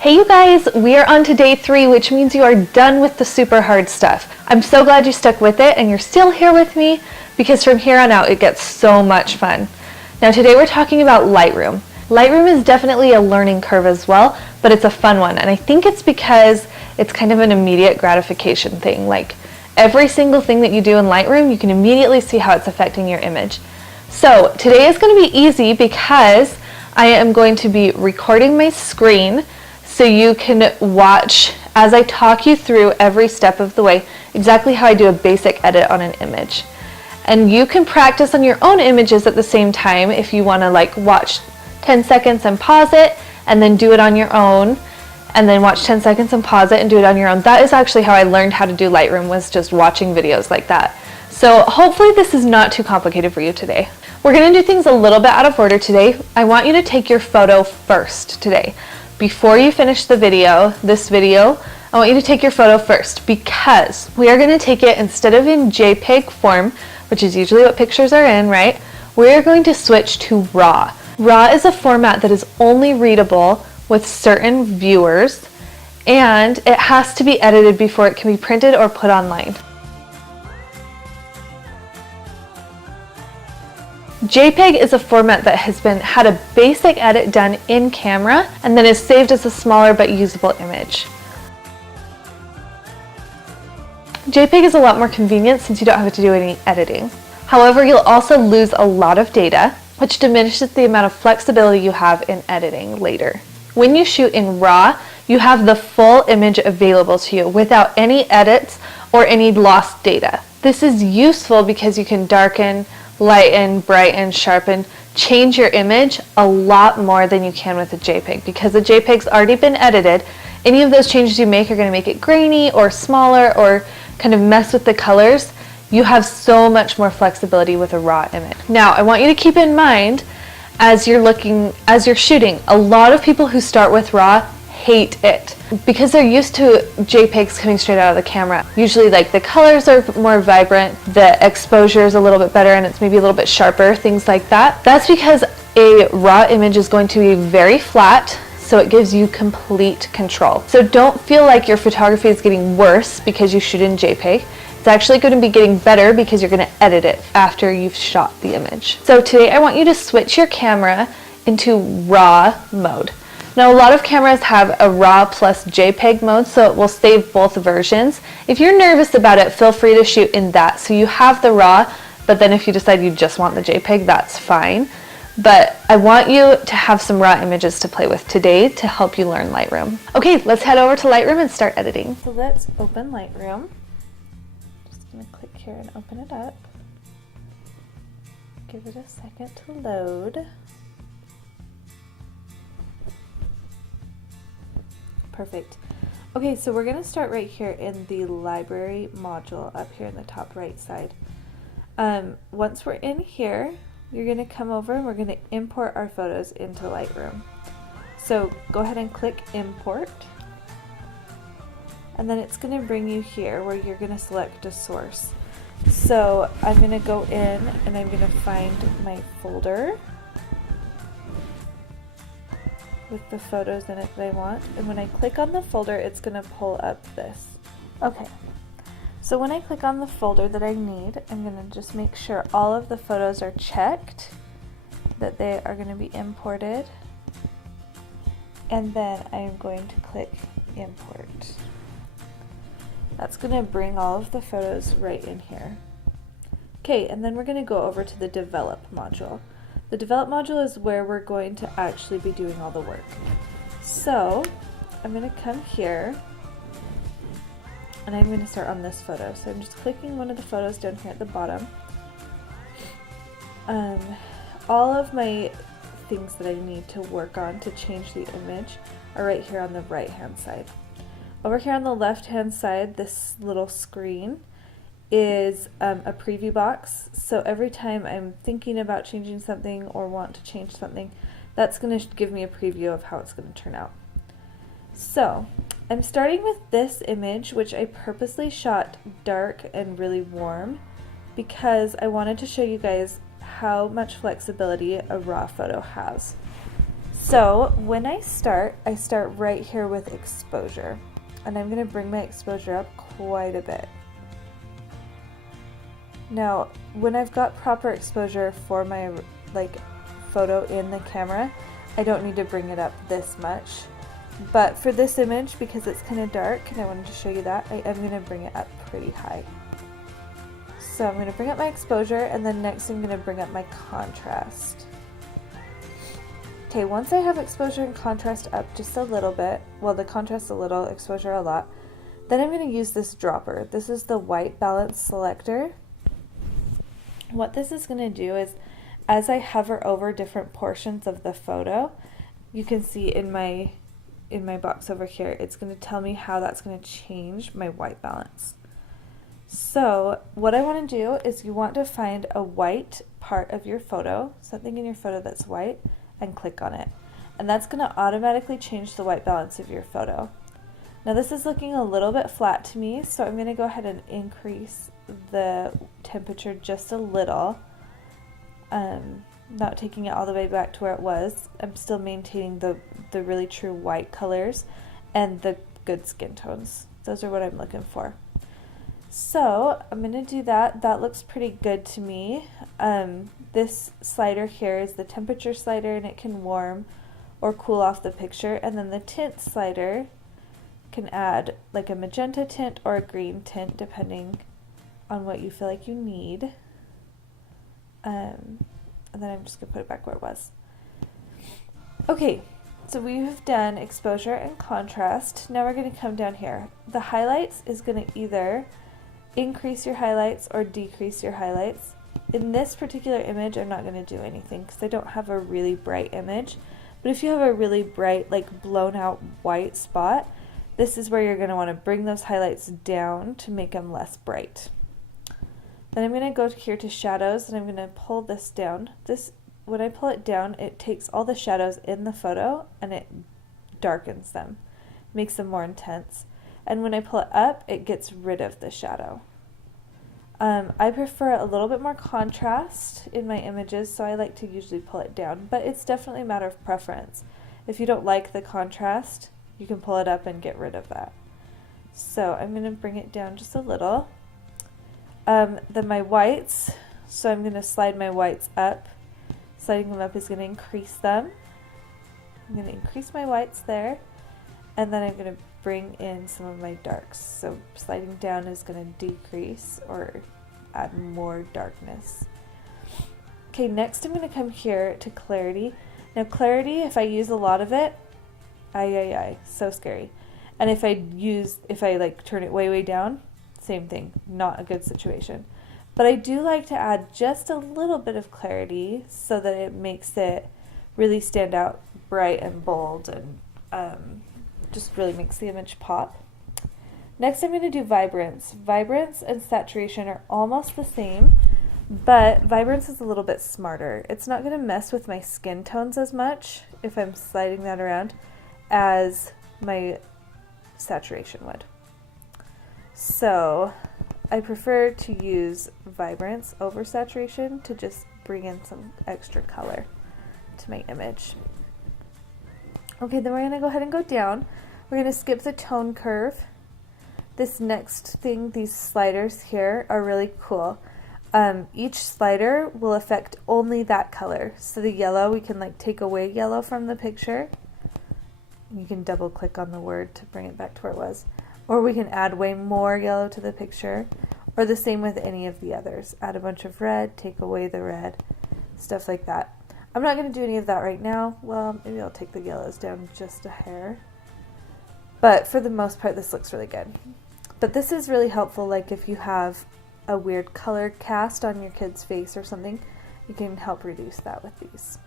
Hey you guys, we are on to day 3, which means you are done with the super hard stuff. I'm so glad you stuck with it and you're still here with me because from here on out it gets so much fun. Now today we're talking about Lightroom. Lightroom is definitely a learning curve as well, but it's a fun one, and I think it's because it's kind of an immediate gratification thing. Like every single thing that you do in Lightroom, you can immediately see how it's affecting your image. So today is going to be easy because I am going to be recording my screen so you can watch as I talk you through every step of the way exactly how I do a basic edit on an image. And you can practice on your own images at the same time if you want to like watch 10 seconds and pause it and then do it on your own, and then watch 10 seconds and pause it and do it on your own. That is actually how I learned how to do Lightroom, was just watching videos like that. So hopefully this is not too complicated for you today. We're going to do things a little bit out of order today. I want you to take your photo first today. Before you finish this video, I want you to take your photo first because we are going to take it, instead of in JPEG form, which is usually what pictures are in, right? We're going to switch to RAW. RAW is a format that is only readable with certain viewers, and it has to be edited before it can be printed or put online. JPEG is a format that has had a basic edit done in camera and then is saved as a smaller but usable image. JPEG is a lot more convenient since you don't have to do any editing. However, you'll also lose a lot of data, which diminishes the amount of flexibility you have in editing later. When you shoot in RAW, you have the full image available to you without any edits or any lost data. This is useful because you can darken, lighten, brighten, sharpen, change your image a lot more than you can with a JPEG. Because the JPEG's already been edited, any of those changes you make are going to make it grainy or smaller or kind of mess with the colors. You have so much more flexibility with a RAW image. Now, I want you to keep in mind as you're shooting, a lot of people who start with RAW hate it because they're used to JPEGs coming straight out of the camera. Usually like the colors are more vibrant, the exposure is a little bit better, and it's maybe a little bit sharper, things like that. That's because a RAW image is going to be very flat, so it gives you complete control. So don't feel like your photography is getting worse because you shoot in JPEG. It's actually going to be getting better because you're going to edit it after you've shot the image. So today I want you to switch your camera into RAW mode. Now, a lot of cameras have a RAW plus JPEG mode, so it will save both versions. If you're nervous about it, feel free to shoot in that. So you have the RAW, but then if you decide you just want the JPEG, that's fine. But I want you to have some RAW images to play with today to help you learn Lightroom. Okay, let's head over to Lightroom and start editing. So let's open Lightroom. Just gonna click here and open it up. Give it a second to load. Perfect. Okay, so we're going to start right here in the library module up here in the top right side. Once we're in here, you're going to come over and we're going to import our photos into Lightroom. So go ahead and click import, and then it's going to bring you here where you're going to select a source. So I'm going to go in and I'm going to find my folder with the photos in it that I want, and when I click on the folder, it's going to pull up this. Okay, so when I click on the folder that I need, I'm going to just make sure all of the photos are checked, that they are going to be imported, and then I'm going to click import. That's going to bring all of the photos right in here. Okay, and then we're going to go over to the develop module. The develop module is where we're going to actually be doing all the work. So I'm going to come here and I'm going to start on this photo. So I'm just clicking one of the photos down here at the bottom. All of my things that I need to work on to change the image are right here on the right hand side. Over here on the left hand side, this little screen is a preview box. So every time I'm thinking about changing something or want to change something, that's going to give me a preview of how it's going to turn out. So I'm starting with this image, which I purposely shot dark and really warm because I wanted to show you guys how much flexibility a RAW photo has. So when I start right here with exposure, and I'm going to bring my exposure up quite a bit. Now, when I've got proper exposure for my photo in the camera, I don't need to bring it up this much. But for this image, because it's kind of dark and I wanted to show you that, I am going to bring it up pretty high. So I'm going to bring up my exposure, and then next I'm going to bring up my contrast. Okay, once I have exposure and contrast up just a little bit, well, the contrast a little, exposure a lot, then I'm going to use this dropper. This is the white balance selector. What this is going to do is, as I hover over different portions of the photo, you can see in my box over here, it's going to tell me how that's going to change my white balance. So what I want to do is you want to find a white part of your photo, something in your photo that's white, and click on it. And that's going to automatically change the white balance of your photo. Now this is looking a little bit flat to me, so I'm going to go ahead and increase the temperature just a little. Not taking it all the way back to where it was. I'm still maintaining the really true white colors and the good skin tones. Those are what I'm looking for. So I'm going to do that. That looks pretty good to me. This slider here is the temperature slider, and it can warm or cool off the picture. And then the tint slider can add like a magenta tint or a green tint depending on what you feel like you need. And then I'm just going to put it back where it was. Okay, so we have done exposure and contrast. Now we're going to come down here. The highlights is going to either increase your highlights or decrease your highlights. In this particular image, I'm not going to do anything because I don't have a really bright image. But if you have a really bright, like blown out white spot, this is where you're going to want to bring those highlights down to make them less bright. Then I'm going to go here to shadows, and I'm going to pull this down. When I pull it down, it takes all the shadows in the photo and it darkens them, makes them more intense. And when I pull it up, it gets rid of the shadow. I prefer a little bit more contrast in my images, so I like to usually pull it down, but it's definitely a matter of preference. If you don't like the contrast, you can pull it up and get rid of that. So I'm going to bring it down just a little. Then my whites, so I'm going to slide my whites up. Sliding them up is going to increase them. I'm going to increase my whites there, and then I'm going to bring in some of my darks. So sliding down is going to decrease or add more darkness. Okay, next I'm going to come here to clarity. Now clarity, if I use a lot of it, so scary. And if I like turn it way down, same thing, not a good situation. But I do like to add just a little bit of clarity so that it makes it really stand out bright and bold, and just really makes the image pop. Next I'm going to do vibrance. Vibrance and saturation are almost the same, but vibrance is a little bit smarter. It's not going to mess with my skin tones as much if I'm sliding that around as my saturation would. So I prefer to use vibrance over saturation to just bring in some extra color to my image. Okay, then we're going to go ahead and go down. We're going to skip the tone curve. This next thing, these sliders here are really cool. Each slider will affect only that color. So the yellow, we can like take away yellow from the picture. You can double click on the word to bring it back to where it was. Or we can add way more yellow to the picture, or the same with any of the others. Add a bunch of red, take away the red, stuff like that. I'm not going to do any of that right now. Well, maybe I'll take the yellows down just a hair. But for the most part, this looks really good. But this is really helpful, like if you have a weird color cast on your kid's face or something, you can help reduce that with these.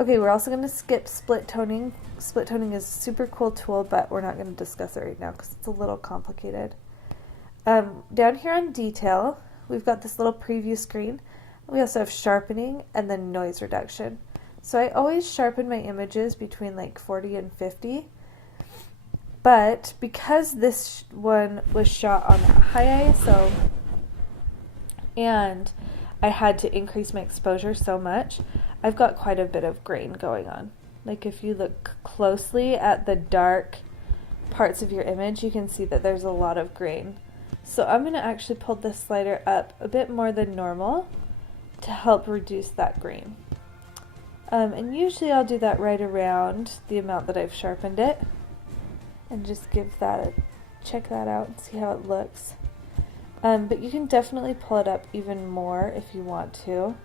Okay, we're also going to skip split toning. Split toning is a super cool tool, but we're not going to discuss it right now because it's a little complicated. Down here on detail, we've got this little preview screen. We also have sharpening and then noise reduction. So I always sharpen my images between like 40 and 50. But because this one was shot on high ISO and I had to increase my exposure so much, I've got quite a bit of grain going on. Like if you look closely at the dark parts of your image, you can see that there's a lot of grain. So I'm going to actually pull this slider up a bit more than normal to help reduce that grain. And usually I'll do that right around the amount that I've sharpened it, and just give that check that out and see how it looks. But you can definitely pull it up even more if you want to.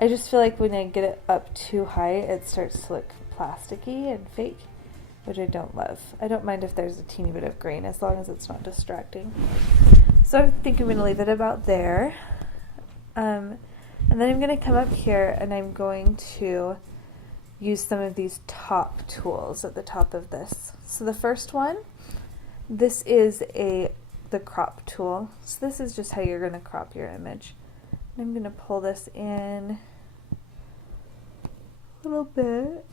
I just feel like when I get it up too high, it starts to look plasticky and fake, which I don't love. I don't mind if there's a teeny bit of grain as long as it's not distracting. So I think I'm going to leave it about there. And then I'm going to come up here and I'm going to use some of these top tools at the top of this. So the first one, this is the crop tool. So this is just how you're going to crop your image. And I'm going to pull this in a little bit.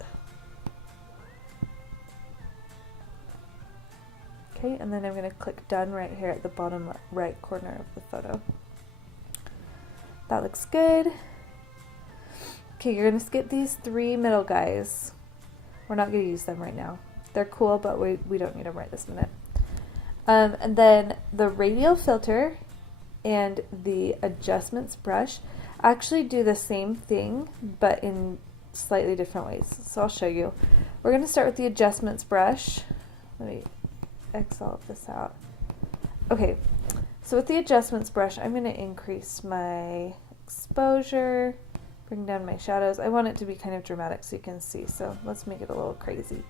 Okay, and then I'm going to click done right here at the bottom right corner of the photo. That looks good. Okay, you're going to skip these three middle guys. We're not going to use them right now. They're cool, but we don't need them right this minute. And then the radial filter and the adjustments brush actually do the same thing, but in slightly different ways. So I'll show you. We're going to start with the adjustments brush. Let me X all of this out. Okay, so with the adjustments brush, I'm going to increase my exposure, bring down my shadows. I want it to be kind of dramatic so you can see, so let's make it a little crazy.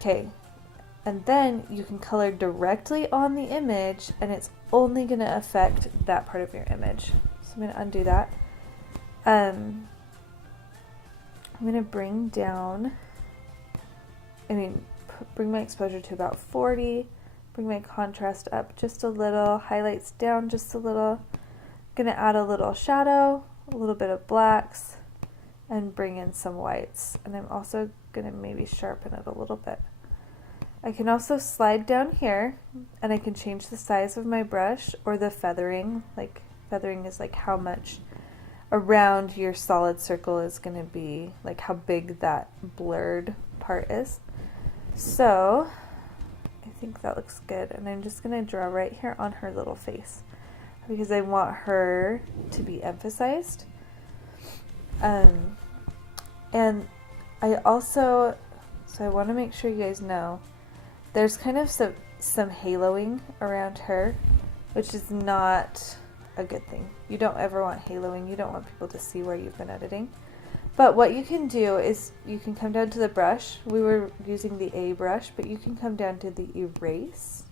Okay, and then you can color directly on the image, and it's only going to affect that part of your image. So I'm going to undo that. I'm going to bring down, bring my exposure to about 40, bring my contrast up just a little, highlights down just a little. I'm going to add a little shadow, a little bit of blacks, and bring in some whites. And I'm also going to maybe sharpen it a little bit. I can also slide down here, and I can change the size of my brush or the feathering. Like feathering is like how much around your solid circle is going to be, like how big that blurred part is. So I think that looks good, and I'm just going to draw right here on her little face because I want her to be emphasized. And I also, so I want to make sure you guys know there's kind of some haloing around her, which is not a good thing. You don't ever want haloing. You don't want people to see where you've been editing. But what you can do is you can come down to the brush. We were using the A brush, but you can come down to the erase.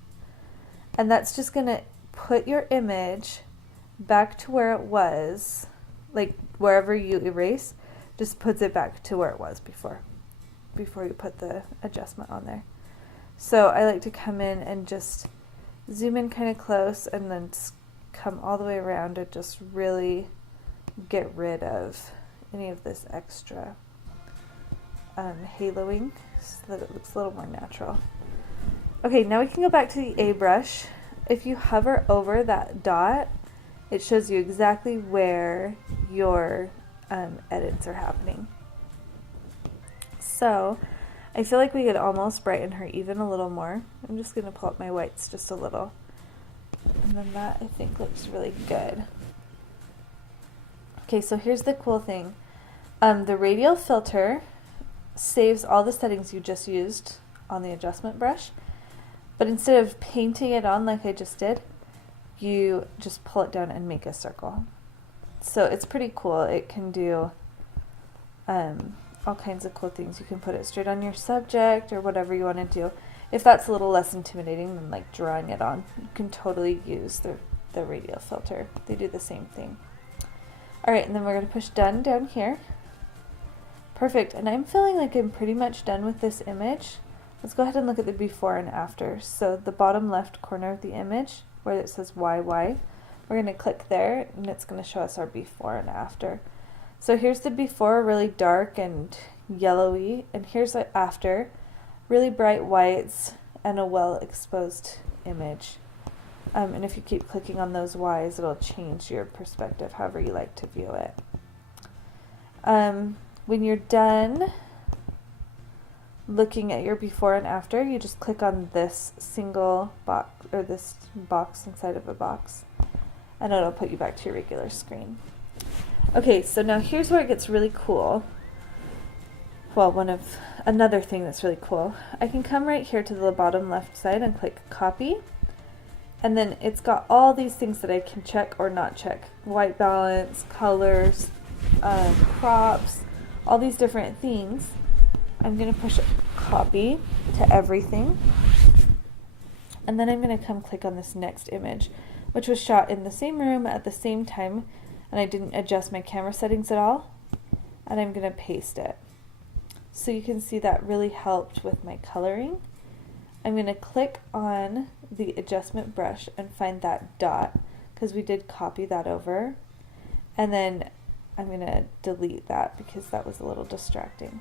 And that's just going to put your image back to where it was, like wherever you erase, just puts it back to where it was before you put the adjustment on there. So I like to come in and just zoom in kind of close and then come all the way around and just really get rid of any of this extra haloing so that it looks a little more natural. Okay, now we can go back to the A brush. If you hover over that dot, it shows you exactly where your edits are happening. So I feel like we could almost brighten her even a little more. I'm just going to pull up my whites just a little. And then that I think looks really good. Okay, so here's the cool thing. The radial filter saves all the settings you just used on the adjustment brush, but instead of painting it on like I just did, you just pull it down and make a circle. So it's pretty cool. It can do all kinds of cool things. You can put it straight on your subject or whatever you want to do. If that's a little less intimidating than like drawing it on, you can totally use the radial filter. They do the same thing. Alright, and then we're going to push done down here. Perfect, and I'm feeling like I'm pretty much done with this image. Let's go ahead and look at the before and after. So the bottom left corner of the image where it says YY, we're going to click there and it's going to show us our before and after. So here's the before, really dark and yellowy, and here's the after, really bright whites and a well exposed image. And if you keep clicking on those Y's, it'll change your perspective however you like to view it. When you're done looking at your before and after, you just click on this single box, or this box inside of a box, and it'll put you back to your regular screen. Okay, so now here's where it gets really cool. Well, another thing that's really cool. I can come right here to the bottom left side and click copy. And then it's got all these things that I can check or not check. White balance, colors, crops, all these different things. I'm going to push copy to everything. And then I'm going to come click on this next image, which was shot in the same room at the same time. And I didn't adjust my camera settings at all. And I'm going to paste it. So you can see that really helped with my coloring. I'm going to click on the adjustment brush and find that dot, because we did copy that over. And then I'm going to delete that because that was a little distracting.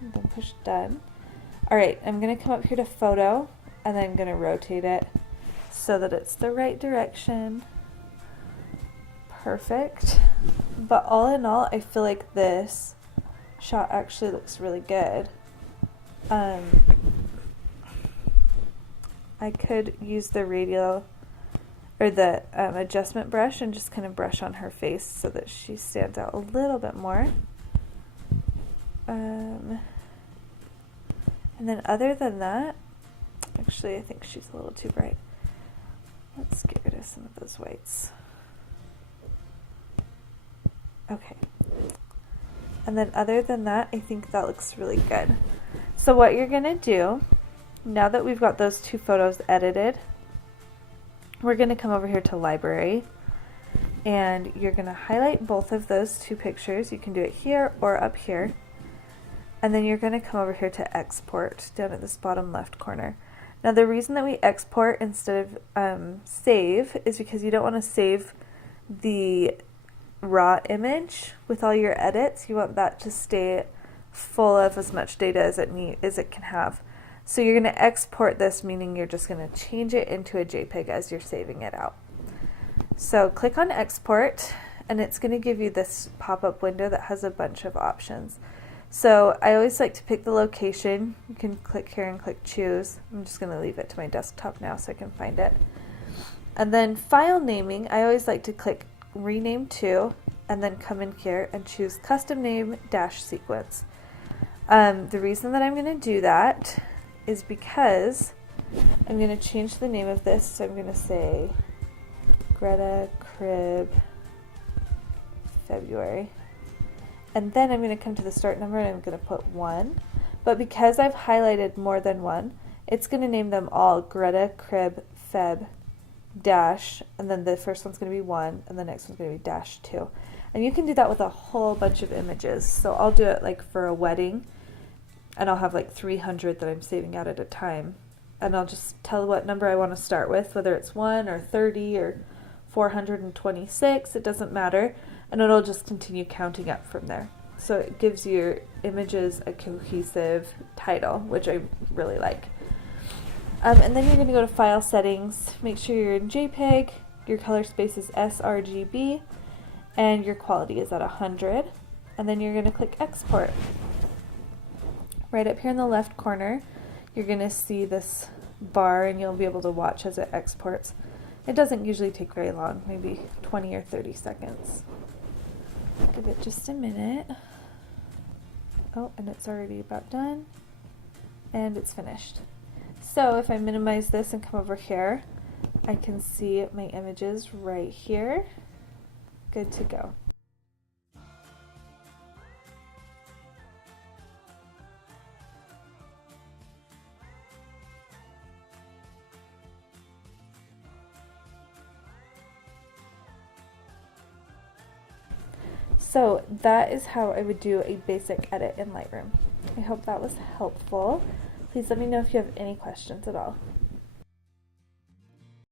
And then push done. Alright, I'm going to come up here to photo, and then I'm going to rotate it so that it's the right direction. Perfect. But all in all, I feel like this shot actually looks really good. I could use the radial or the adjustment brush and just kind of brush on her face so that she stands out a little bit more. And then other than that, actually I think she's a little too bright. Let's get rid of some of those whites. Okay. And then other than that, I think that looks really good. So what you're going to do, now that we've got those two photos edited, we're going to come over here to library, and you're going to highlight both of those two pictures. You can do it here or up here. And then you're going to come over here to export down at this bottom left corner. Now the reason that we export instead of save is because you don't want to save the raw image with all your edits. You want that to stay full of as much data as it can have. So you're going to export this, meaning you're just going to change it into a JPEG as you're saving it out. So click on export, and it's going to give you this pop-up window that has a bunch of options. So I always like to pick the location. You can click here and click choose. I'm just going to leave it to my desktop now so I can find it. And then file naming, I always like to click rename to, and then come in here and choose custom name dash sequence. The reason that I'm going to do that is because I'm going to change the name of this. So I'm going to say Greta Crib February. And then I'm going to come to the start number and I'm going to put 1. But because I've highlighted more than one, it's going to name them all Greta Crib Feb dash, and then the first one's going to be 1, and the next one's going to be dash 2. And you can do that with a whole bunch of images. So I'll do it like for a wedding, and I'll have like 300 that I'm saving out at a time. And I'll just tell what number I want to start with, whether it's 1 or 30 or 426, it doesn't matter. And it'll just continue counting up from there. So it gives your images a cohesive title, which I really like. And then you're going to go to File Settings, make sure you're in JPEG, your color space is sRGB, and your quality is at 100. And then you're going to click Export. Right up here in the left corner, you're going to see this bar, and you'll be able to watch as it exports. It doesn't usually take very long, maybe 20 or 30 seconds. Give it just a minute. Oh, and it's already about done. And it's finished. So if I minimize this and come over here, I can see my images right here. Good to go. So that is how I would do a basic edit in Lightroom. I hope that was helpful. Please let me know if you have any questions at all.